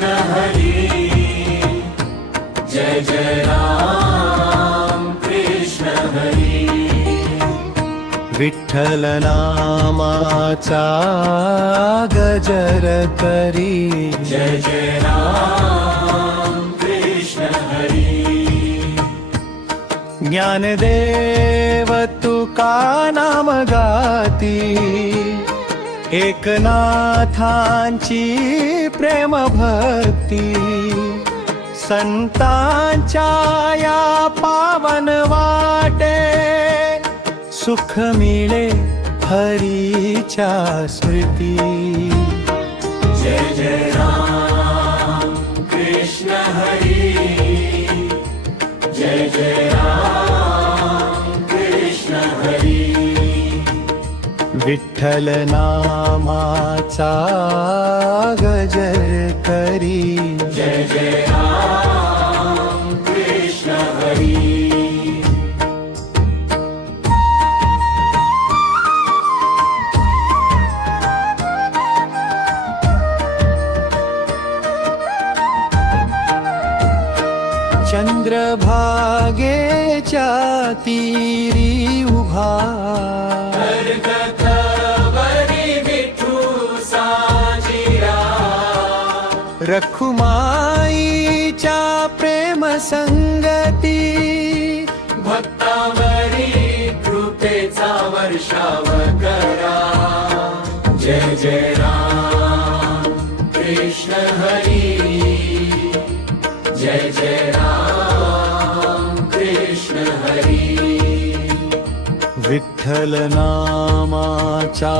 कृष्ण हरी जय जय राम कृष्ण हरी विठ्ठल नामाचा गजर करी जय जय राम कृष्ण हरी ज्ञानदेव तुका नाम गाती एकनाथांची प्रेम भक्ती संतांच्या या पावन वाटे सुख मिळे हरीच्या स्मृती जय जय राम कृष्ण हरी जय जय राम कृष्ण हरी विठ्ठल नामाचा गजर करी जय जय राम कृष्ण हरी चंद्रभागेच्या तीरी उभा रखुमाईच्या प्रेम संगती भक्तावरी कृपेचा वर्षाव करा जय जय राम कृष्ण हरी जय जय राम कृष्ण हरी विठ्ठल नामाचा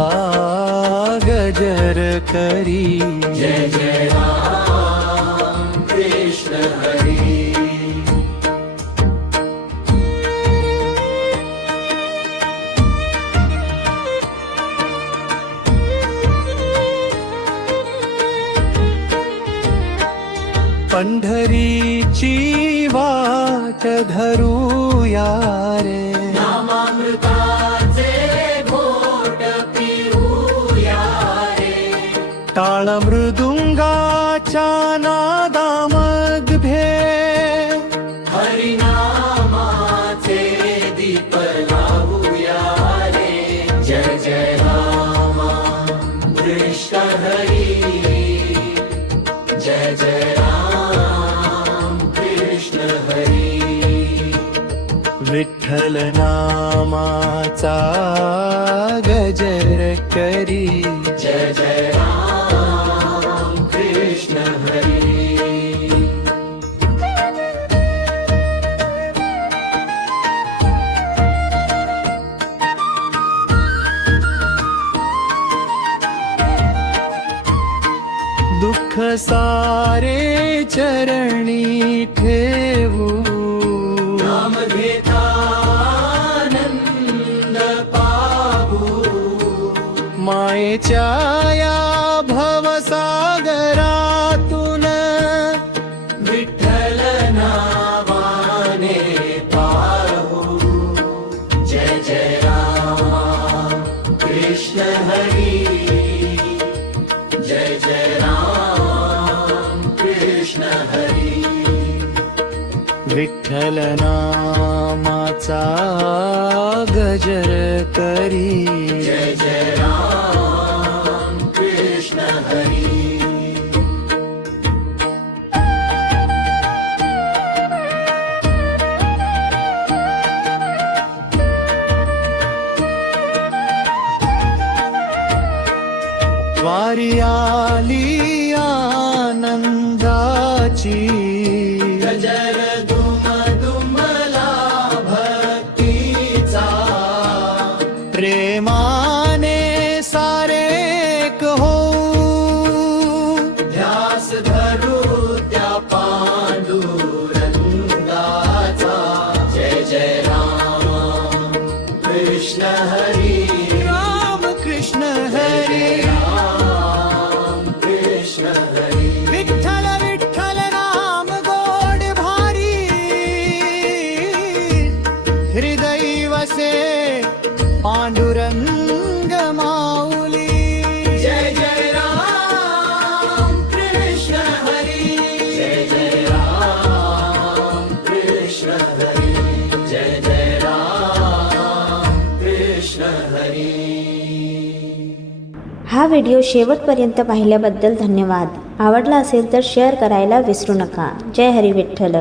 गजर करी जय जय राम कृष्ण हरी पंढरीची वाट धरूया रे नामामृताचे घोट पिऊया रे टाळ मृदुंगाच्या नादामध्ये हरिनामाचे दीप लावूया रे जय जय राम कृष्ण हरी जय जय राम कृष्ण हरी विठ्ठल नामाचा गजर करी जय जय राम कृष्ण हरी दुःख सारे चरणी ठेवू नाम घेता आनंद पाहू मायेच्या या भवसागरातून विठ्ठल नावाने पाहू जय जय राम कृष्ण हरी जय जय राम कृष्ण हरी विठ्ठल नामाचा गजर करी जय जय राम कृष्ण हरी वारी आली आनंदाची गजर दुम दुमला भक्तीचा प्रेमाने सारे एक होऊ ध्यास धरू त्या पांडुरंगाचा जय जय राम कृष्ण हरी राम कृष्ण हरी राम कृष्ण हरी विठ्ठल विठ्ठल नाम गोड भारी हृदयी वसे पांडुरंग माऊली जय जय राम कृष्ण हरी हा व्हिडिओ शेवटपर्यंत पाहिल्याबद्दल धन्यवाद. आवडला असेल तर शेअर करायला विसरू नका. जय हरी विठ्ठल.